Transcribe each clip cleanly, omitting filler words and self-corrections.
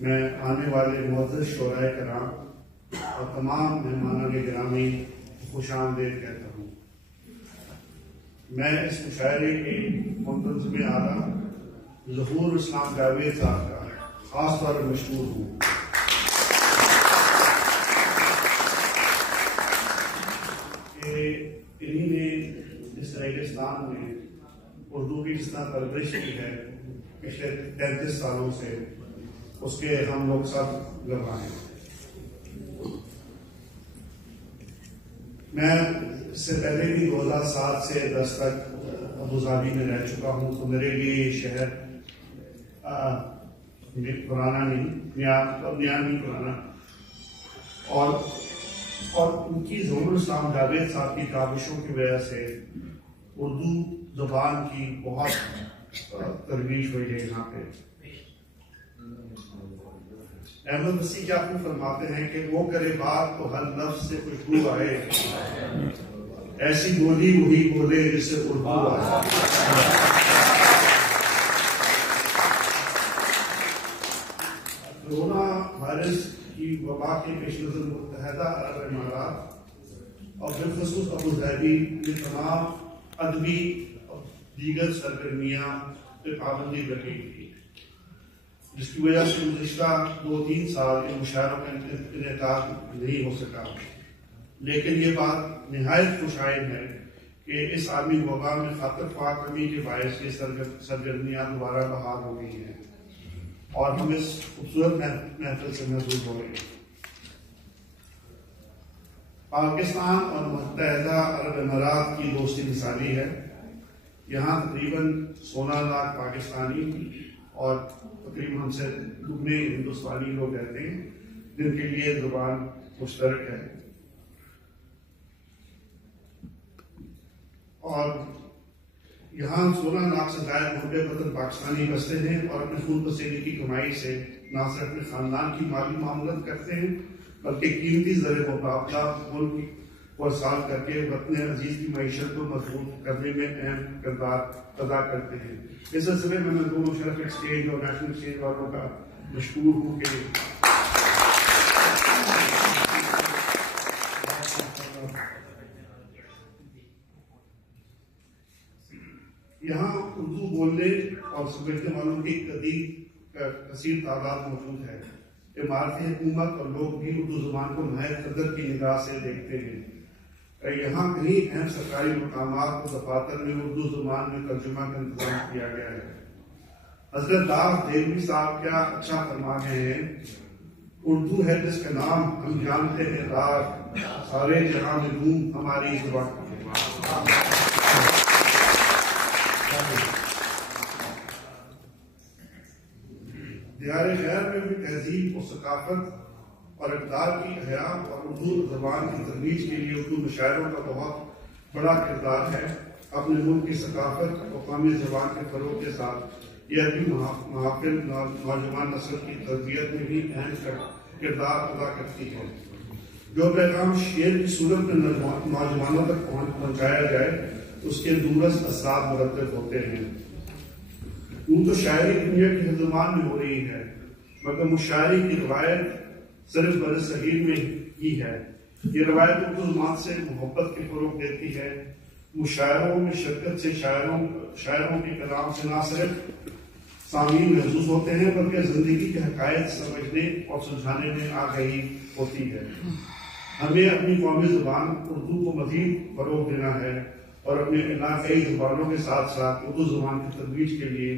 میں آنے والے معزز شعراء کرام اور تمام مہمانوں کے گرامی خوش آمدید کہتا ہوں۔ میں اس مشاعرے کے منتظم اعلیٰ ظہور اسلام جاوید صاحب کا خاص طور پر مشہور ہوں۔ کہ انہی نے اس ریگستان میں اردو کی جس طرح پرورش کی ہے پچھلے 33 سالوں سے، اس کے ہم لوگ سب گواہ ہیں۔ میں اس سے پہلے بھی 2007 سے 10 تک ابوظہبی میں رہ چکا ہوں، تو میرے لیے یہ شہر پرانا نہیں، نیا نہیں پرانا، اور ان کی ظہور اسلام جاوید صاحب کی کاوشوں کی وجہ سے اردو زبان کی بہت ترویج ہوئی ہے یہاں پہ۔ احمد مسیح کیا خوب فرماتے ہیں کہ وہ کرے بات تو ہر لفظ سے خوشبو آئے، ایسی بولی وہی بولے جس سے اردو آئے۔ کورونا وائرس کی وبا کے پیش نظر متحدہ عرب امارات اور بالخصوص ابوظہبی میں تمام ادبی اور دیگر سرگرمیاں پہ پابندی لگی تھی، جس کی وجہ سے گزشتہ 2-3 سال ان مشاعروں کا انعقاد نہیں ہو سکا۔ لیکن یہ بات نہایت خوشائن ہے کہ اس عالمی وبا میں خاطر خواہ کمی کے باعث یہ سرگرمیاں دوبارہ بحال ہو گئی ہیں اور ہم اس خوبصورت محفل سے محظوظ ہو رہے ہیں۔ پاکستان اور متحدہ عرب امارات کی دوستی مثالی ہے۔ یہاں تقریباً 16 لاکھ پاکستانی اور تقریباً ہم سے دگنے ہندوستانی لوگ رہتے ہیں، جن کے لیے زبان مشترک ہے، اور یہاں 16 لاکھ سے زائد محب وطن پاکستانی بستے ہیں اور اپنے خون پسینے کی کمائی سے نہ صرف اپنے خاندان کی مالی معاملت کرتے ہیں بلکہ قیمتی زر مبادلہ ملک کو سال کر کے وطن عزیز کی معیشت کو مضبوط کرنے میں اہم کردار ادا کرتے ہیں۔ اس سلسلے میں دونوں شرف ایکسچینج اور نیشنل ایکسچینج والوں کا مشکور ہوں کہ یہاں اردو بولنے اور سمجھنے والوں کی کثیر تعداد موجود ہے۔ عمارتی حکومت اور لوگ بھی اردو زبان کو نہایت قدر کی نگاہ سے دیکھتے ہیں۔ یہاں کئی اہم سرکاری مقامات اور دفاتر میں اردو زبان میں ترجمہ کا انتظام کیا گیا ہے۔ حضرت داغ دیلوی صاحب کیا اچھا فرما گئے ہیں، اردو ہے جس کا نام ہم جانتے ہیں داغ، سارے جہاں میں دھوم ہماری زبان۔ دیار خیر میں بھی تہذیب و ثقافت اور اقدار کی احیاء اور اردو زبان کی ترویج کے لیے اردو مشاعروں کا بہت بڑا کردار ہے۔ اپنے ملک کی ثقافت اور قومی زبان کے فروغ کے ساتھ یہ ادبی محافل نوجوان نسل کی تربیت میں بھی اہم کردار ادا کرتی ہے۔ جو پیغام شعر کی صورت میں نوجوانوں تک پہنچایا جائے اس کے دورست اثرات مرتب ہوتے ہیں۔ یوں تو شاعری دنیا کی ہر زبان میں ہو رہی ہے، مگر مشاعری کی روایت صرف بر صغیر میں ہی ہے۔ یہ روایت اردو زبان سے محبت کے فروغ دیتی ہے۔ مشاعروں میں شرکت سے شاعروں کے کلام سے نہ صرف سامعین محظوظ ہوتے ہیں بلکہ زندگی کے حقائق سمجھنے اور سلجھانے میں آگہی ہوتی ہے۔ ہمیں اپنی قومی زبان اردو کو مزید فروغ دینا ہے اور اپنے علاقائی زبانوں کے ساتھ ساتھ اردو زبان کی ترویج کے لیے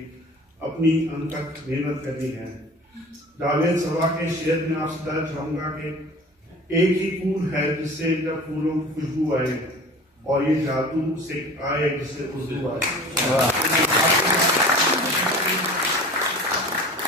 اپنی انتھک محنت کرنی ہے۔ جاوید صبا کے شعر میں آپ سے درج چاہوں گا کہ ایک ہی پھول ہے جس سے جب پھولوں کی خوشبو آئے، اور یہ جادو سے آئے جس سے اردو آئے۔